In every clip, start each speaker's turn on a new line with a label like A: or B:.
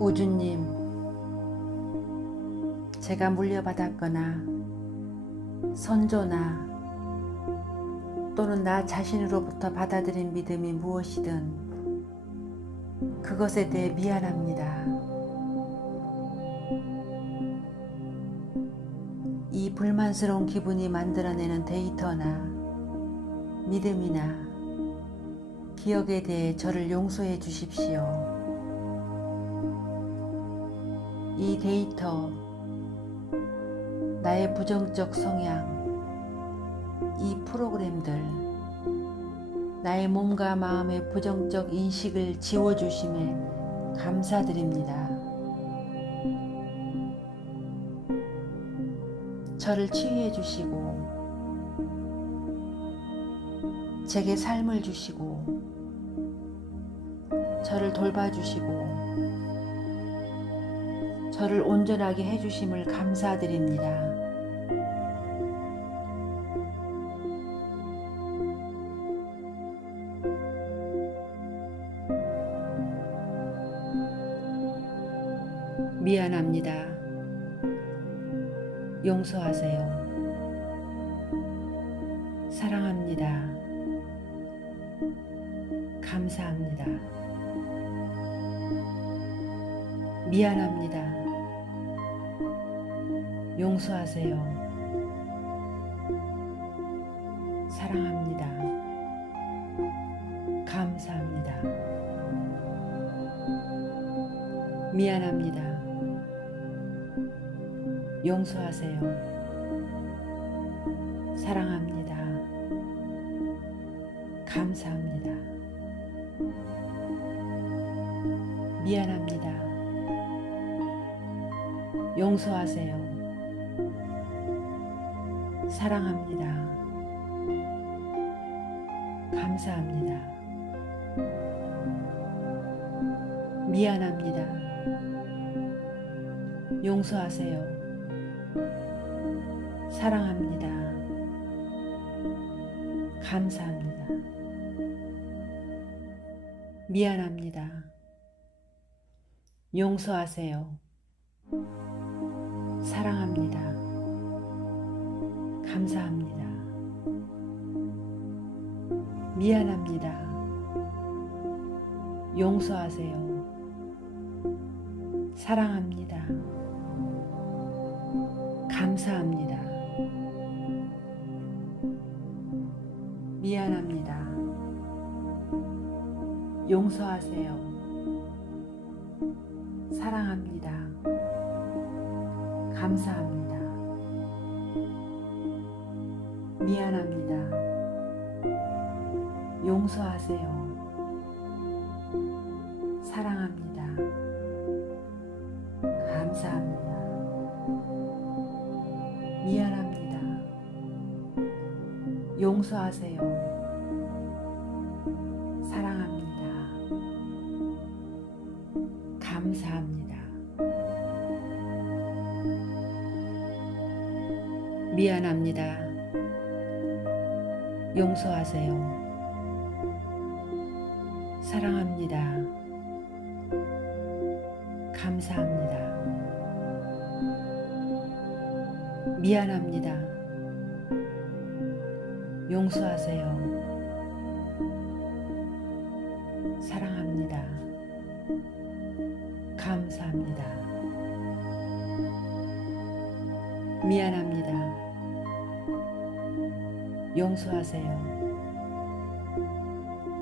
A: 우주님, 제가 물려받았거나 선조나 또는 나 자신으로부터 받아들인 믿음이 무엇이든 그것에 대해 미안합니다. 이 불만스러운 기분이 만들어내는 데이터나 믿음이나 기억에 대해 저를 용서해 주십시오. 이 데이터, 나의 부정적 성향, 이 프로그램들, 나의 몸과 마음의 부정적 인식을 지워주심에 감사드립니다. 저를 치유해 주시고, 제게 삶을 주시고, 저를 돌봐주시고, 저를 온전하게 해주심을 감사드립니다. 감사합니다. 미안합니다. 용서하세요. 사랑합니다. 감사합니다. 미안합니다. 용서하세요. 사랑합니다. 감사합니다. 미안합니다. 용서하세요. 사랑합니다. 감사합니다. 미안합니다. 용서하세요. 사랑합니다. 감사합니다. 미안합니다. 용서하세요. 사랑합니다. 감사합니다. 미안합니다. 용서하세요. 용서하세요. 사랑합니다. 감사합니다. 미안합니다. 용서하세요. 사랑합니다. 감사합니다. 미안합니다. 용서하세요. 사랑합니다. 감사합니다. 미안합니다. 용서하세요.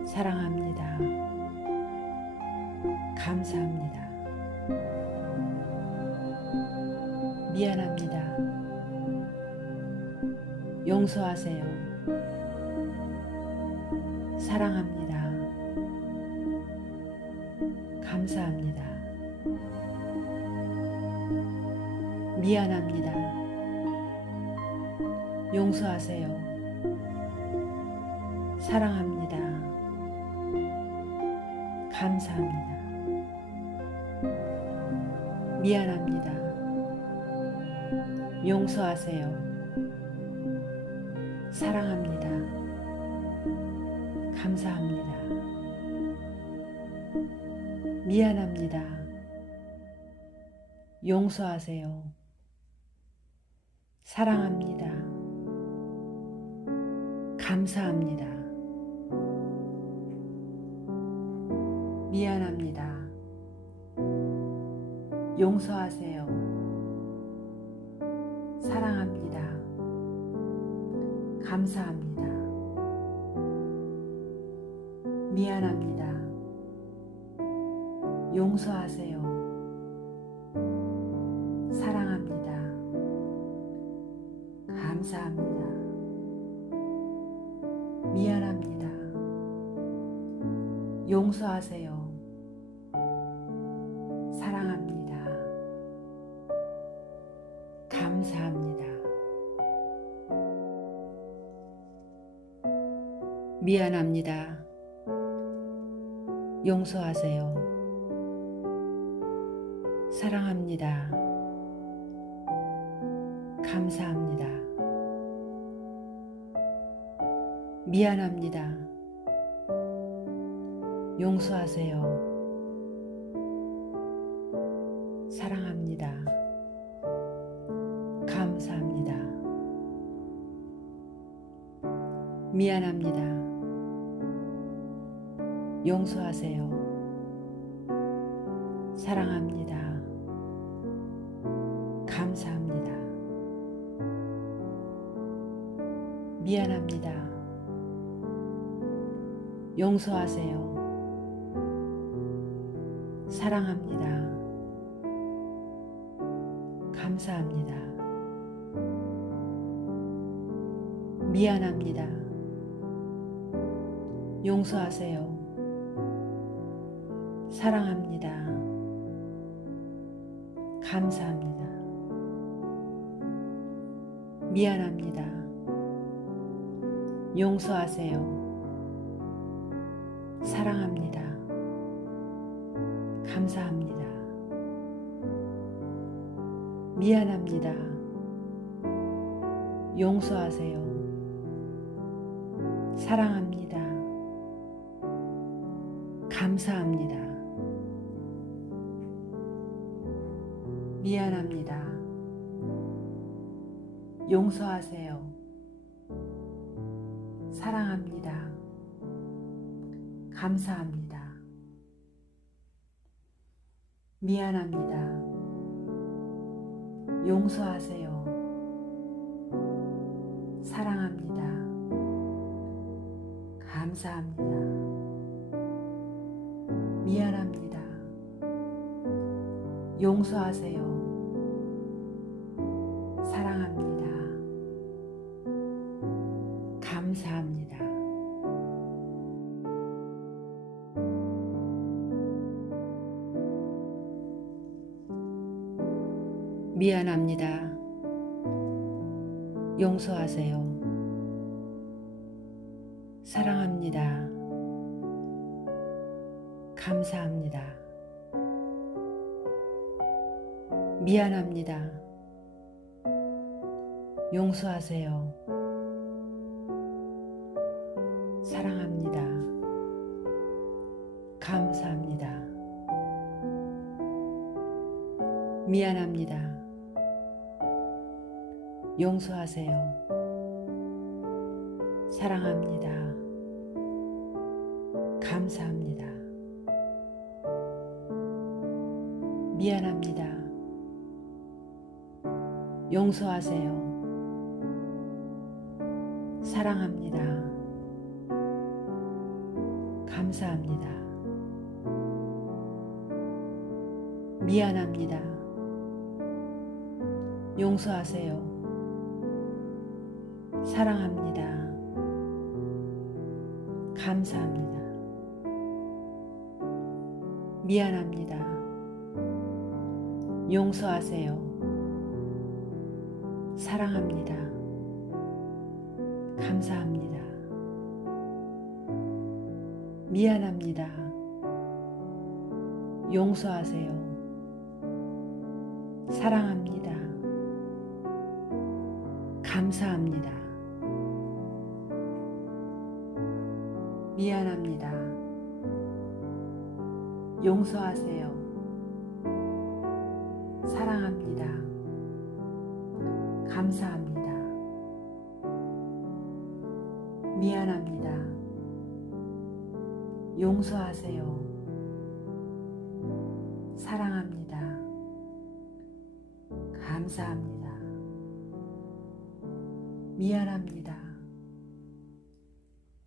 A: 사랑합니다. 감사합니다. 미안합니다. 용서하세요. 사랑합니다. 감사합니다. 미안합니다. 용서하세요. 사랑합니다. 감사합니다. 미안합니다. 용서하세요. 사랑합니다. 미안합니다. 용서하세요. 사랑합니다. 감사합니다. 미안합니다. 용서하세요. 사랑합니다. 감사합니다. 미안합니다. 용서하세요. 사랑합니다. 감사합니다. 미안합니다. 용서하세요. 사랑합니다. 감사합니다. 미안합니다. 용서하세요. 사랑합니다. 감사합니다. 미안합니다. 용서하세요. 사랑합니다. 감사합니다. 미안합니다. 용서하세요. 사랑합니다. 용서하세요. 사랑합니다. 감사합니다. 미안합니다. 용서하세요. 사랑합니다. 감사합니다. 미안합니다. 용서하세요. 사랑합니다. 감사합니다. 미안합니다. 용서하세요. 사랑합니다. 감사합니다. 미안합니다. 용서하세요. 감사합니다. 미안합니다. 용서하세요. 사랑합니다. 감사합니다. 미안합니다. 용서하세요. 용서하세요. 사랑합니다. 감사합니다. 미안합니다. 용서하세요. 사랑합니다. 감사합니다. 미안합니다. 용서하세요. 사랑합니다. 감사합니다. 미안합니다. 용서하세요. 사랑합니다. 감사합니다. 미안합니다. 용서하세요. 사랑합니다. 감사합니다. 미안합니다. 용서하세요. 사랑합니다. 감사합니다. 미안합니다. 용서하세요. 사랑합니다. 감사합니다. 미안합니다. 용서하세요. 사랑합니다. 감사합니다. 미안합니다. 용서하세요. 사랑합니다. 감사합니다. 미안합니다.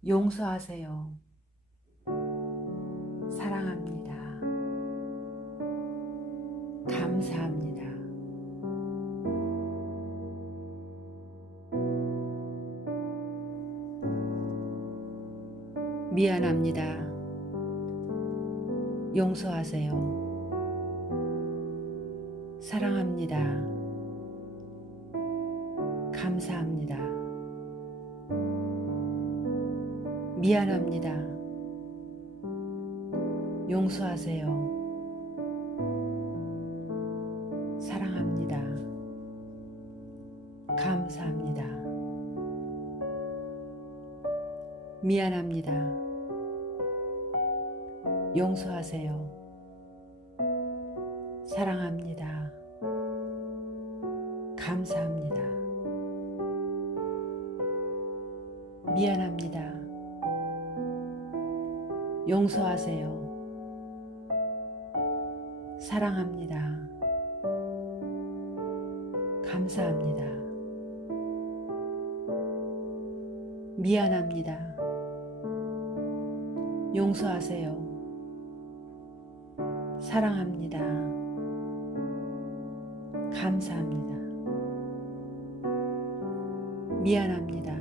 A: 용서하세요. 사랑합니다. 감사합니다. 미안합니다. 용서하세요. 사랑합니다. 감사합니다. 미안합니다. 용서하세요. 사랑합니다. 감사합니다. 미안합니다. 용서하세요. 사랑합니다. 감사합니다. 용서하세요. 사랑합니다. 감사합니다. 미안합니다. 용서하세요. 사랑합니다. 감사합니다. 미안합니다.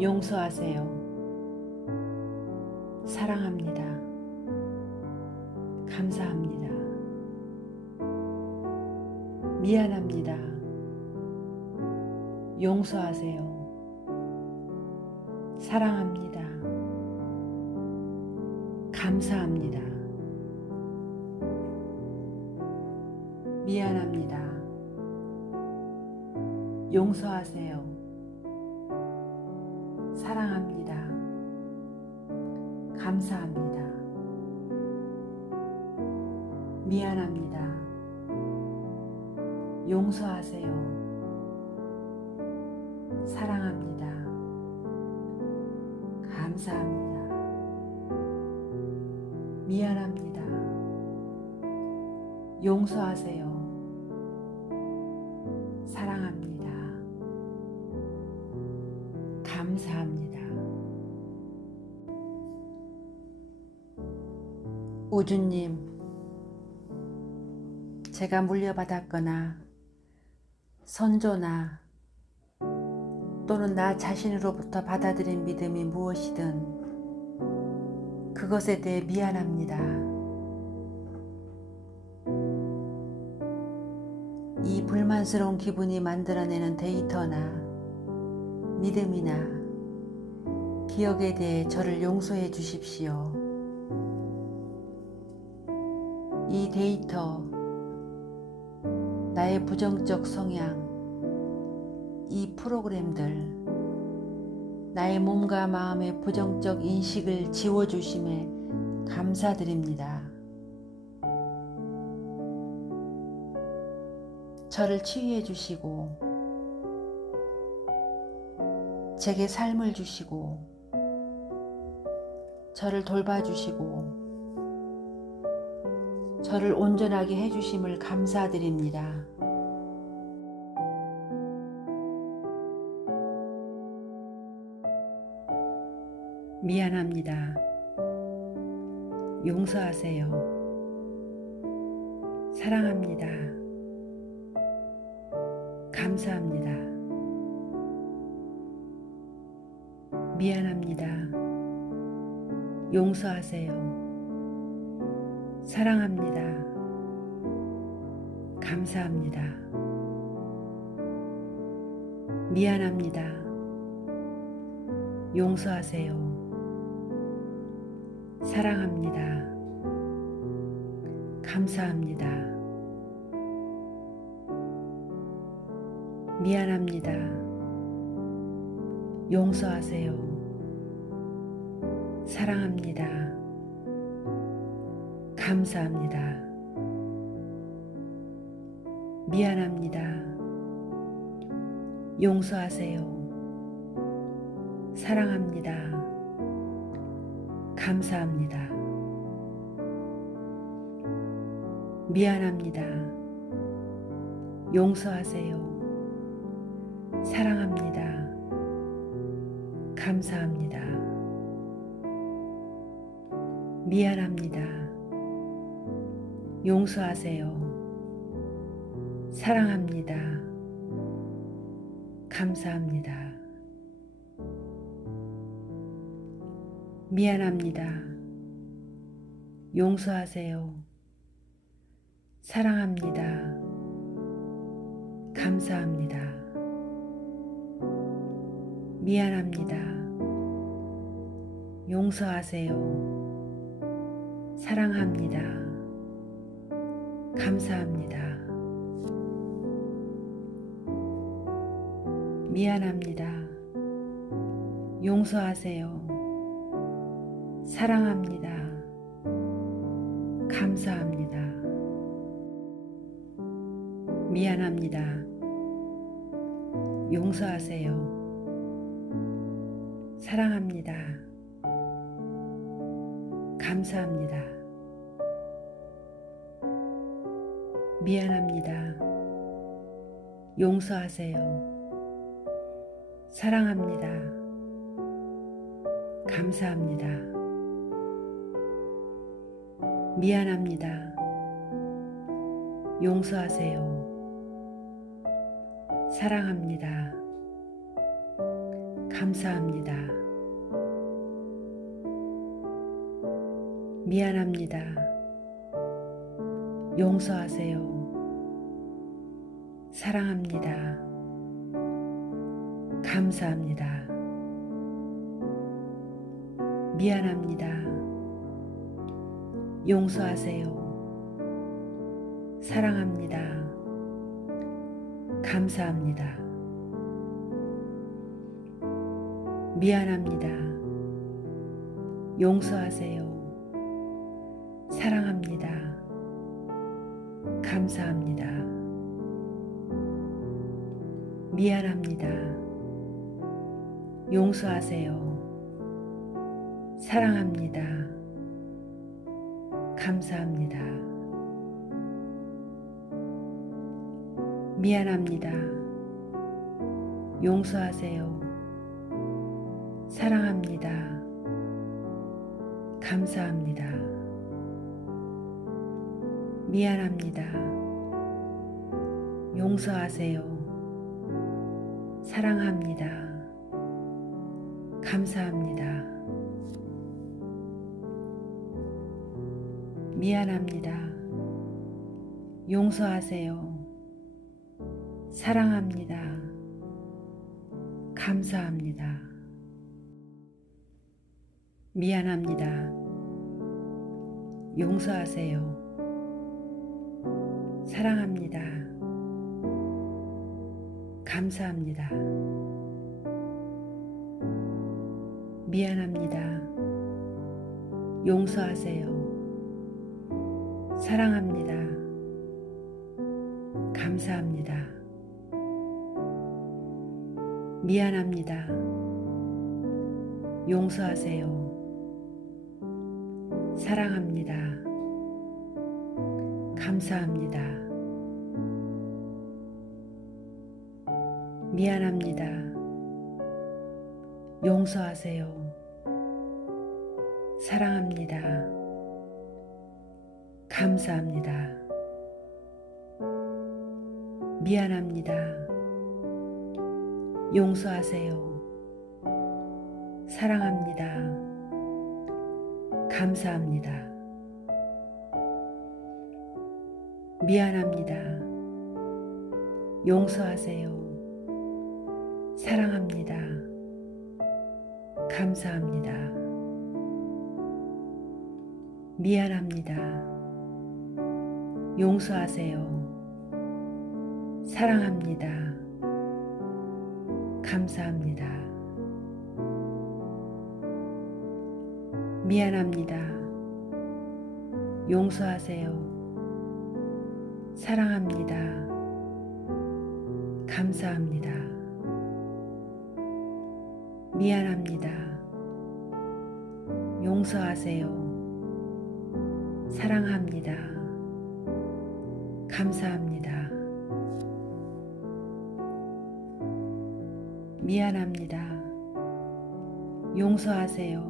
A: 용서하세요. 사랑합니다. 감사합니다. 미안합니다. 용서하세요. 사랑합니다. 감사합니다. 미안합니다. 용서하세요. 사랑합니다. 감사합니다. 미안합니다. 용서하세요. 사랑합니다. 감사합니다. 미안합니다. 용서하세요. 우주님, 제가 물려받았거나 선조나 또는 나 자신으로부터 받아들인 믿음이 무엇이든 그것에 대해 미안합니다. 이 불만스러운 기분이 만들어내는 데이터나 믿음이나 기억에 대해 저를 용서해 주십시오. 이 데이터, 나의 부정적 성향, 이 프로그램들, 나의 몸과 마음의 부정적 인식을 지워주심에 감사드립니다. 저를 치유해 주시고, 제게 삶을 주시고, 저를 돌봐주시고, 저를 온전하게 해주심을 감사드립니다. 미안합니다. 용서하세요. 사랑합니다. 감사합니다. 미안합니다. 용서하세요. 사랑합니다. 감사합니다. 미안합니다. 용서하세요. 사랑합니다. 감사합니다. 미안합니다. 용서하세요. 사랑합니다. 감사합니다. 미안합니다. 용서하세요. 사랑합니다. 감사합니다. 미안합니다. 용서하세요. 사랑합니다. 감사합니다. 미안합니다. 용서하세요. 사랑합니다. 감사합니다. 미안합니다. 용서하세요. 사랑합니다. 감사합니다. 미안합니다. 용서하세요. 사랑합니다. 감사합니다. 미안합니다. 용서하세요. 사랑합니다. 감사합니다. 미안합니다. 용서하세요. 사랑합니다. 감사합니다. 미안합니다. 용서하세요. 사랑합니다. 감사합니다. 미안합니다. 용서하세요. 사랑합니다. 감사합니다. 미안합니다. 용서하세요. 사랑합니다. 감사합니다. 미안합니다. 용서하세요. 사랑합니다. 감사합니다. 미안합니다. 용서하세요. 사랑합니다. 감사합니다. 미안합니다. 용서하세요. 사랑합니다. 감사합니다. 미안합니다. 용서하세요. 사랑합니다. 감사합니다. 미안합니다. 용서하세요. 사랑합니다. 감사합니다. 미안합니다. 용서하세요. 사랑합니다. 감사합니다. 미안합니다. 용서하세요. 사랑합니다. 감사합니다. 미안합니다. 용서하세요. 사랑합니다. 감사합니다. 미안합니다. 용서하세요. 사랑합니다. 감사합니다. 미안합니다. 용서하세요. 사랑합니다. 감사합니다. 미안합니다. 용서하세요. 사랑합니다. 감사합니다. 미안합니다. 용서하세요. 사랑합니다. 감사합니다. 미안합니다. 용서하세요. 사랑합니다. 감사합니다. 미안합니다. 용서하세요. 사랑합니다. 감사합니다. 미안합니다. 용서하세요. 사랑합니다. 감사합니다. 미안합니다. 용서하세요.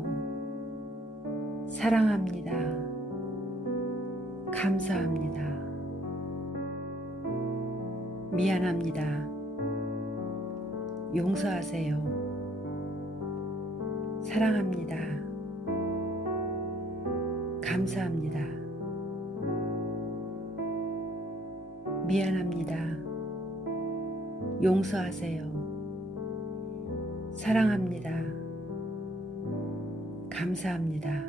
A: 사랑합니다. 감사합니다. 미안합니다. 용서하세요. 사랑합니다. 감사합니다. 미안합니다. 용서하세요. 사랑합니다. 감사합니다.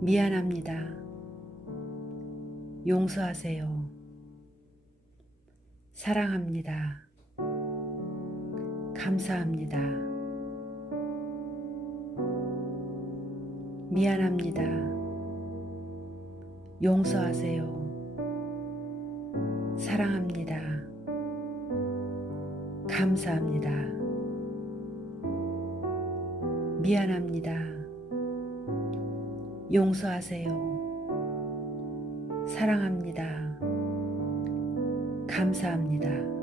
A: 미안합니다. 용서하세요. 사랑합니다. 감사합니다. 미안합니다. 용서하세요. 사랑합니다. 감사합니다. 미안합니다. 용서하세요. 사랑합니다. 감사합니다.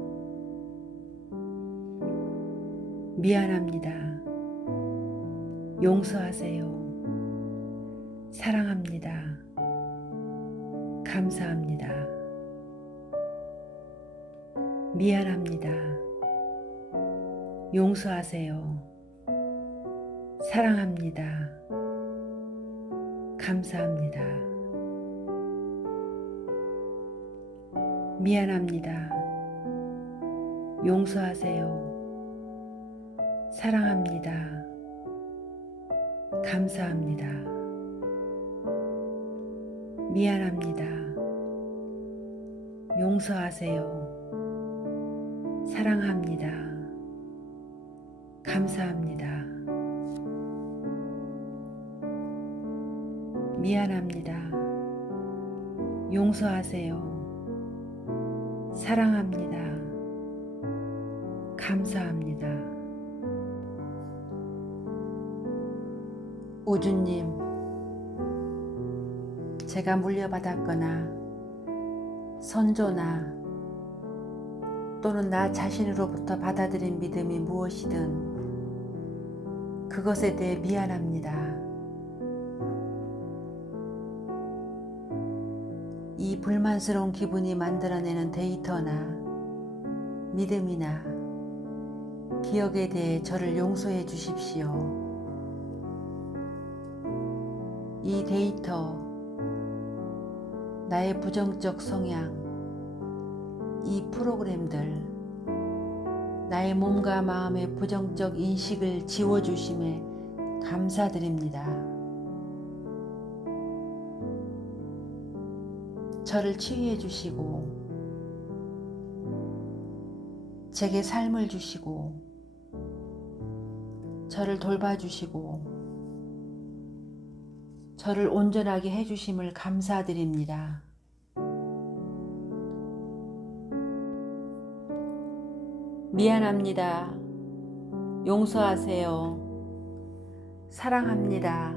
A: 미안합니다. 용서하세요. 사랑합니다. 감사합니다. 미안합니다. 용서하세요. 사랑합니다. 감사합니다. 미안합니다. 용서하세요. 사랑합니다. 감사합니다. 미안합니다. 용서하세요. 사랑합니다. 감사합니다. 미안합니다. 용서하세요. 사랑합니다. 감사합니다. 우주님, 제가 물려받았거나 선조나 또는 나 자신으로부터 받아들인 믿음이 무엇이든 그것에 대해 미안합니다. 이 불만스러운 기분이 만들어내는 데이터나 믿음이나 기억에 대해 저를 용서해 주십시오. 이 데이터, 나의 부정적 성향, 이 프로그램들, 나의 몸과 마음의 부정적 인식을 지워주심에 감사드립니다. 저를 치유해 주시고, 제게 삶을 주시고, 저를 돌봐주시고, 저를 온전하게 해주심을 감사드립니다. 미안합니다. 용서하세요. 사랑합니다.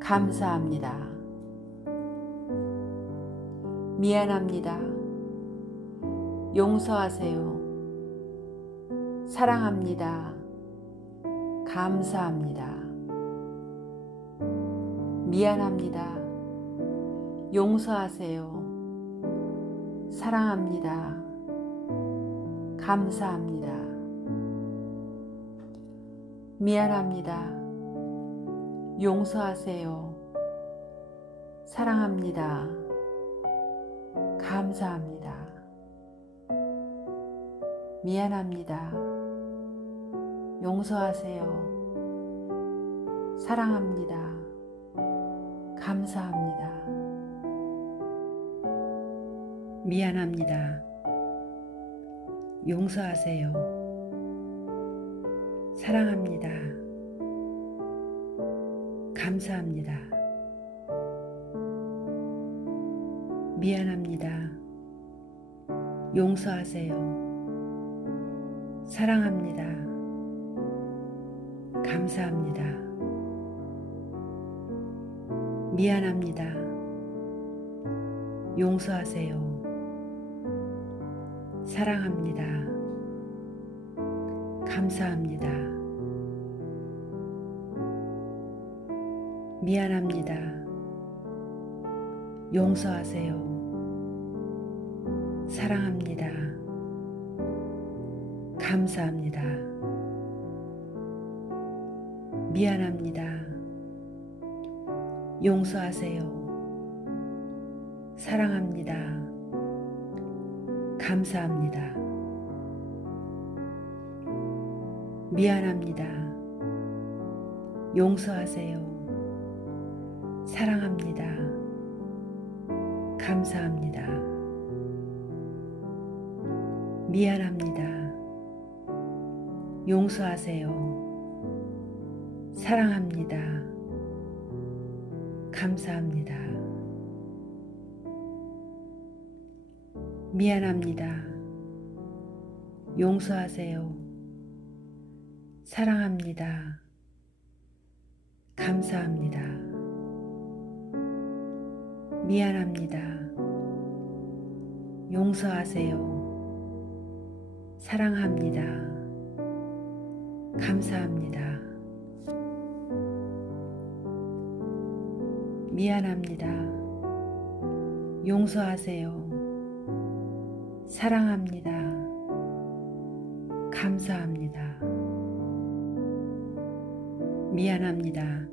A: 감사합니다. 미안합니다. 용서하세요. 사랑합니다. 감사합니다. 미안합니다. 용서하세요. 사랑합니다. 감사합니다. 미안합니다. 용서하세요. 사랑합니다. 감사합니다. 미안합니다. 용서하세요. 사랑합니다. 감사합니다. 미안합니다. 용서하세요. 사랑합니다. 감사합니다. 미안합니다. 용서하세요. 사랑합니다. 감사합니다. 미안합니다. 용서하세요. 사랑합니다. 감사합니다. 미안합니다. 용서하세요. 사랑합니다. 감사합니다. 미안합니다. 용서하세요. 사랑합니다. 감사합니다. 미안합니다. 용서하세요. 사랑합니다. 감사합니다. 미안합니다. 용서하세요. 사랑합니다. 감사합니다. 미안합니다. 용서하세요. 사랑합니다. 감사합니다. 미안합니다. 용서하세요. 사랑합니다. 감사합니다. 미안합니다. 용서하세요. 사랑합니다. 감사합니다. 미안합니다.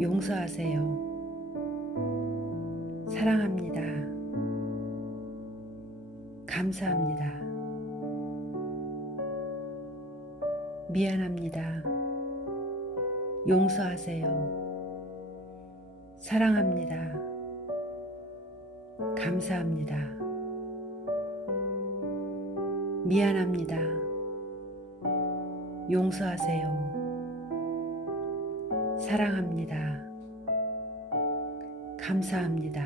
A: 용서하세요. 사랑합니다. 감사합니다. 미안합니다. 용서하세요. 사랑합니다. 감사합니다. 미안합니다. 용서하세요. 사랑합니다. 감사합니다.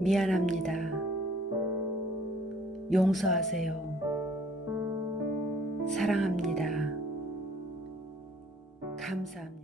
A: 미안합니다. 용서하세요. 사랑합니다. 감사합니다.